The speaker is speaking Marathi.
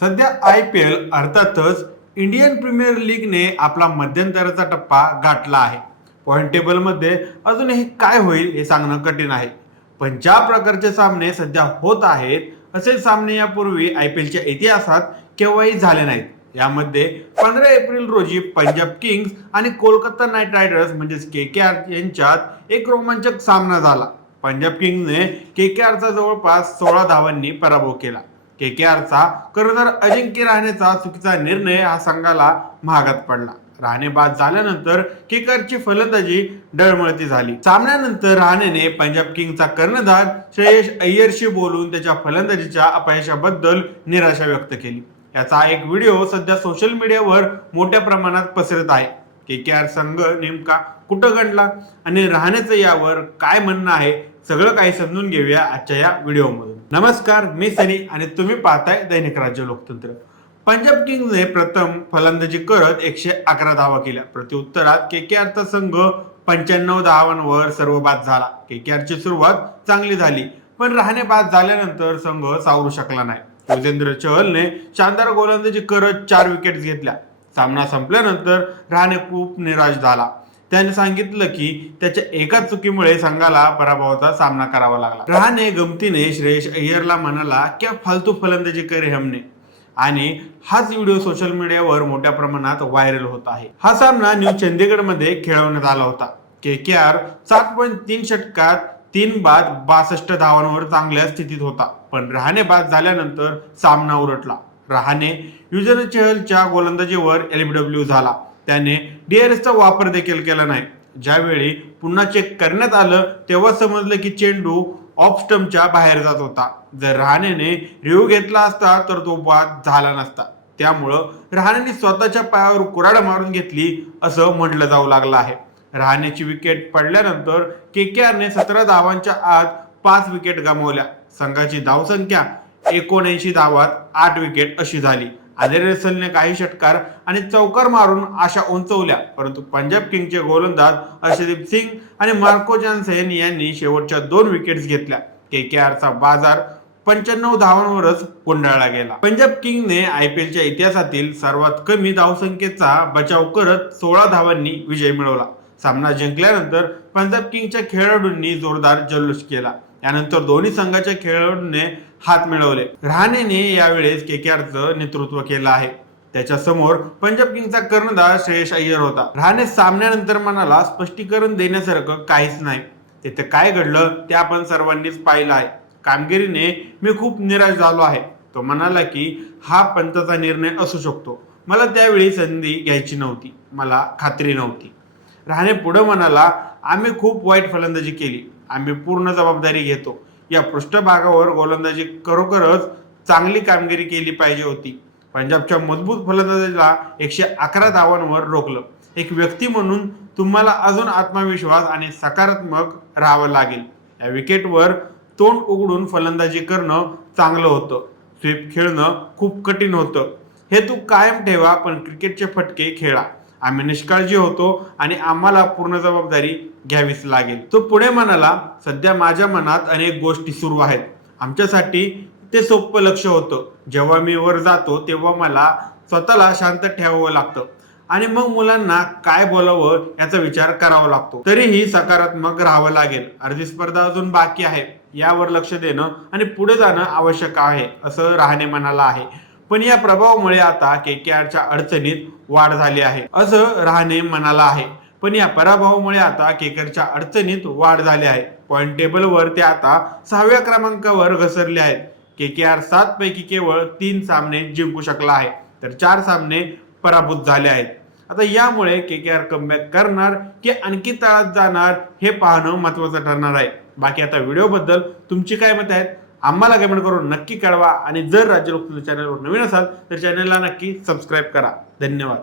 सध्या IPL अर्थातच इंडियन प्रीमियर लीगने आपला मध्यंतराचा टप्पा गाठला आहे. पॉइंट टेबलमध्ये अजूनही काय होईल हे सांगणं कठीण आहे. पण ज्या प्रकारचे सामने सध्या होत आहेत असे सामने यापूर्वी IPLच्या इतिहासात केव्हाही झाले नाहीत. यामध्ये 15 एप्रिल रोजी पंजाब किंग्स आणि कोलकाता नाईट रायडर्स म्हणजेच KKR यांच्यात एक रोमांचक सामना झाला. पंजाब किंग्सने KKRचा जवळपास 16 धावांनी पराभव केला. KKRचा कर्णधार अजिंक्य रहाणेचा चुकीचा निर्णय हा संघाला महागात पडला. रहाणे बाद झाल्यानंतर KKRची फलंदाजी डळमळती झाली. सामन्यानंतर रहाणेने पंजाब किंग्सचा कर्णधार श्रेयस अय्यरशी बोलून त्याच्या फलंदाजीच्या अपयशाबद्दल निराशा व्यक्त केली. याचा एक व्हिडिओ सध्या सोशल मीडियावर मोठ्या प्रमाणात पसरत आहे. KKR संघ नेमका कुठं गणला आणि रहाणेचं यावर काय म्हणणं आहे सगळं काही समजून घेऊया आजच्या या व्हिडिओमधून. नमस्कार, मी सनी आणि तुम्ही पाहताय दैनिक राज्य लोकतंत्र. पंजाब किंग्सने प्रथम फलंदाजी करत 111 धावा केल्या. प्रत्युत्तरात KKRचा संघ 95 धावांवर सर्व बाद झाला. KKRची सुरुवात चांगली झाली, पण रहाणे बाद झाल्यानंतर संघ सावरू शकला नाही. युजवेंद्र चहलने शानदार गोलंदाजी करत 4 विकेट्स घेतल्या. सामना संपल्यानंतर रहाणे खूप निराश झाला. त्याने सांगितलं की त्याच्या एकाच चुकीमुळे संघाला पराभवाचा सामना करावा लागला. रहाणे गमतीने श्रेयस अय्यरला म्हणाला, क्या फालतू फलंदाजी करे हमने, आणि हाच व्हिडिओ सोशल मीडियावर मोठ्या प्रमाणात व्हायरल होत आहे. हा सामना न्यू चंदीगडमध्ये खेळवण्यात आला होता. KKR 7.3 षटकात 3 बाद 62 धावांवर चांगल्या स्थितीत होता, पण रहाणे बाद झाल्यानंतर सामना उलटला. रहाणे युजवेंद्र चहलच्या गोलंदाजीवर LBW झाला. त्याने DRSचा वापर देखील केला नाही. ज्यावेळी पुन्हा चेक करण्यात आलं तेव्हा समजलं की चेंडू ऑफ स्टंपच्या बाहेर जात होता. जर रहाणेने रिव्ह्यू घेतला असता तर तो बाद झाला नसता. त्यामुळं रहाणेने स्वतःच्या पायावर कुऱ्हाड मारून घेतली असं म्हटलं जाऊ लागलं आहे. रहाणेची विकेट पडल्यानंतर KKRने 17 धावांच्या आत 5 विकेट गमावल्या. संघाची धावसंख्या 79 धावात 8 विकेट अशी झाली. आदिल रसलने काही षटकार आणि चौकार मारून आशा उंचवल्या, परंतु पंजाब किंग्सचे गोलंदाज अर्शदीप सिंग आणि मार्को जॉन्सन यांनी शेवटच्या 2 विकेट्स घेतल्या. KKRचा बाजार 95 धावांवरच गुंडाळला गेला. पंजाब किंग्सने IPLच्या इतिहासातील सर्वात कमी धावसंख्येचा बचाव करत 16 धावांनी विजय मिळवला. सामना जिंकल्यानंतर पंजाब किंग्सच्या खेळाडूंनी जोरदार जल्लोष केला. यानंतर दोन्ही संघाच्या खेळाडूंनी हात मिळवले. रहाणेने यावेळेस KKRचं नेतृत्व केलं आहे. त्याच्या समोर पंजाब किंग्सचा कर्णधार श्रेयस अय्यर होता. रहाणे सामन्यानंतर म्हणाला, स्पष्टीकरण देण्यासारखं काहीच नाही. तिथे काय घडलं ते आपण सर्वांनीच पाहिलं आहे. कामगिरीने मी खूप निराश झालो आहे. तो म्हणाला की हा पंचाचा निर्णय असू शकतो. मला त्यावेळी संधी घ्यायची नव्हती, मला खात्री नव्हती. रहाणे पुढे म्हणाला, आम्ही खूप वाईट फलंदाजी केली. आम्ही पूर्ण जबाबदारी घेतो. या पृष्ठभागावर गोलंदाजी खरोखरच चांगली कामगिरी केली पाहिजे होती. पंजाबच्या मजबूत फलंदाजीला 111 धावांवर रोखलं. एक व्यक्ती म्हणून तुम्हाला अजून आत्मविश्वास आणि सकारात्मक राहावं लागेल. या विकेटवर तोंड उघडून फलंदाजी करणं चांगलं होतं. स्वीप खेळणं खूप कठीण होतं. हे तू कायम ठेवा, पण क्रिकेटचे फटके खेळा. आम्ही निष्काळजी होतो आणि आम्हाला पूर्ण जबाबदारी घ्यावीच लागेल. तो पुढे म्हणाला, सध्या माझ्या मनात अनेक गोष्टी सुरू आहेत. आमच्यासाठी ते सोपं लक्ष होतं. जेव्हा मी वर जातो तेव्हा मला स्वतःला शांत ठेवावं लागतं आणि मग मुलांना काय बोलावं याचा विचार करावा लागतो. तरीही सकारात्मक राहावं लागेल. अर्धी स्पर्धा अजून बाकी आहे. यावर लक्ष देणं आणि पुढे जाणं आवश्यक आहे असं रहाणे म्हणाला आहे. पण या प्रभावामुळे आता KKRच्या अडचणीत वाढ झाली आहे असं रहाणे म्हणाला आहे. पण या पराभवामुळे आता KKRच्या अडचणीत वाढ झाली आहे. पॉइंट टेबलवर ते आता 6व्या क्रमांकावर घसरले आहेत. KKR 7 पैकी केवळ 3 सामने जिंकू शकला आहे, तर 4 सामने पराभूत झाले आहेत. आता यामुळे KKR कमबॅक करणार की आणखी तळात जाणार हे पाहणं महत्त्वाचं ठरणार आहे. बाकी आता व्हिडिओबद्दल तुमची काय मत आहेत आम्हाला कमेंट करून नक्की कळवा आणि जर राज्य लोकतंत्र चॅनलवर नवीन असाल तर चॅनलला नक्की सबस्क्राईब करा. धन्यवाद.